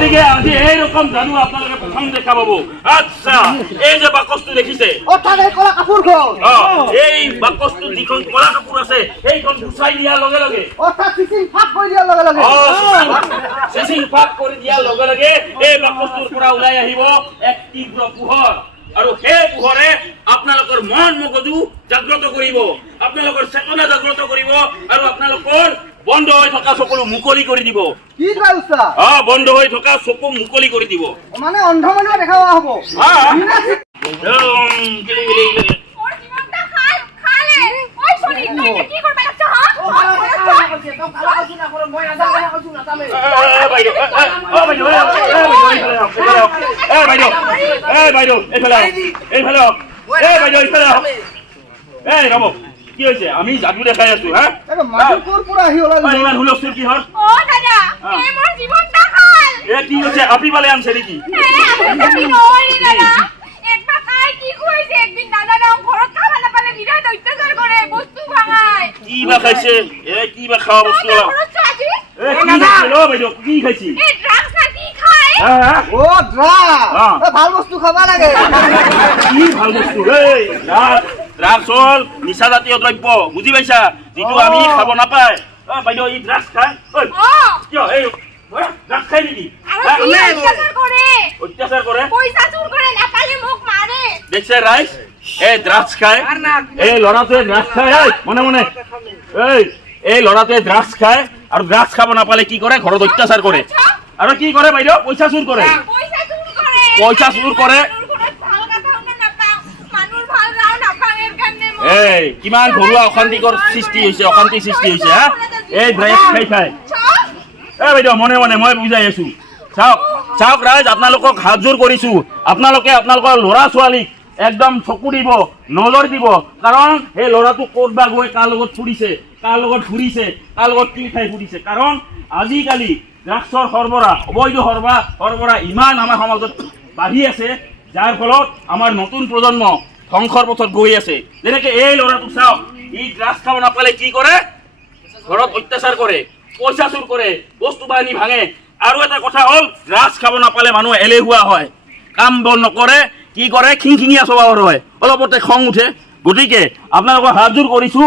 গতিকে আজি এইরকম জাদু আপনাদের প্রথম দেখা পাবো। আচ্ছা, এই যে বাকসটো দেখিছে, অর্থাৎ এই কলা কাপোৰখন এই বাকসটো যিখন কলা কাপোৰ আছে সেইখন গুচাই দিয়াৰ লগে লগে অৰ্থাৎ চিচিং ফাঁক কৰি দিয়াৰ লগে লগে চিচিং ফাক কৰি দিয়াৰ লগে লগে এই বাকসটোৰ পৰা ওলাই আহিব এক তীব্ৰ পোহৰ, আৰু সেই পোহৰে আপোনালোকৰ মন মগজু জাগ্ৰত কৰিব, আপোনালোকৰ চেতনা জাগ্ৰত কৰিব, আৰু আপোনালোকৰ বন্ধ হৈ থকা চকুলো মুকলি কৰি দিব। কি কয় উস্তাদ? বন্ধ হৈ থকা চকু মুকলি কৰি দিব। মানে অন্ধ মানুহে দেখাব হ'ব। কি হৈছে? আমি যাদু দেখাই আছো। ইমান হুলস্থুল কি হ'ল? কি হৈছে? আপি পালে আনছে নেকি? কি বা খাইছে? কি বা খাওয়া বস্তু? কি খাইছি? ভাল বস্তু খাবা লাগে। কি ভাল বস্তু? ড্ৰাগছ হল নিচা জাতীয় দ্ৰব্য, বুজি পাইছা? যিটো আমি খাব নাপায়। বাইদেউ এই ড্ৰাগছ খায়? কিয় এই ড্ৰাগছ খায় নেকি? অত্যাচাৰ কৰে। দেখছে ৰাইজ, এই ড্ৰাগছ খায়, এই ল'ৰাটোৱে ড্ৰাগছ খায়। মনে মনে এই ল'ৰাটোৱে ড্ৰাগছ খায়, আৰু ড্ৰাগছ খাব নাপালে কি কৰে? ঘৰত অত্যাচাৰ কৰে। আৰু কি কৰে বাইদেউ? পইচা চুৰ কৰে। পইচা চুৰ কৰে। কিমান ঘৰুৱা অশান্তিকৰ সৃষ্টি হৈছে, অশান্তিৰ সৃষ্টি হৈছে। এই ড্ৰাগছ খাই খাই। বাইদেউ মনে মনে মই বুজাই আছো। চাওক চাওক ৰাইজ, আপোনালোকক হাত জোৰ কৰিছো, আপোনালোকে আপোনালোকৰ ল'ৰা ছোৱালীক একদম চকু দিব, নজৰ দিব। কাৰণ এই ল'ৰাটো ক'ত বা গৈ কাৰ লগত ফুৰিছে, কাৰ লগত ঘূৰিছে, কাৰ লগত কি খাই ফুৰিছে। কাৰণ আজিকালি ড্ৰাগছৰ সৰবৰাহ, অবৈধ সৰবৰাহ ইমান আমাৰ সমাজত বাঢ়ি আছে, যাৰ ফলত আমাৰ নতুন প্ৰজন্ম ধ্বংসৰ পথত গৈ আছে। যেনেকে এই ল'ৰাটো চাওক, ই ড্ৰাগছ খাব নাপালে কি কৰে? ঘৰত অত্যাচাৰ কৰে, পইচা চুৰ কৰে, বস্তু বাহিনী ভাঙে। আৰু এটা কথা হ'ল, ড্ৰাগছ খাব নাপালে মানুহ এলেহুৱা হয়, কাম বন নকৰে, কি কৰে? খিংখিঙীয়া স্বভাৱৰ হয়, অলপতে খং উঠে। গতিকে আপোনালোকক হাত জোৰ কৰিছো,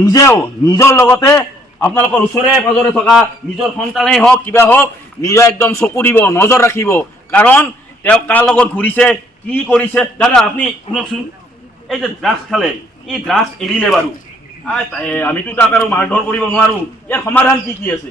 নিজেও নিজৰ লগতে আপোনালোকৰ ওচৰে পাজৰে থকা নিজৰ সন্তানেই হওক, কিবা হওক, নিজে একদম চকু দিব, নজৰ ৰাখিব। কাৰণ তেওঁ কাৰ লগত ঘূৰিছে, কি কৰিছে। দাদা আপুনি শুনকচোন, এই যে ড্ৰাগছ খালে, ই ড্ৰাগছ এৰিলে বাৰু, আমিতো তাক আৰু মাৰধৰ কৰিব নোৱাৰো। ইয়াৰ সমাধান কি কি আছে?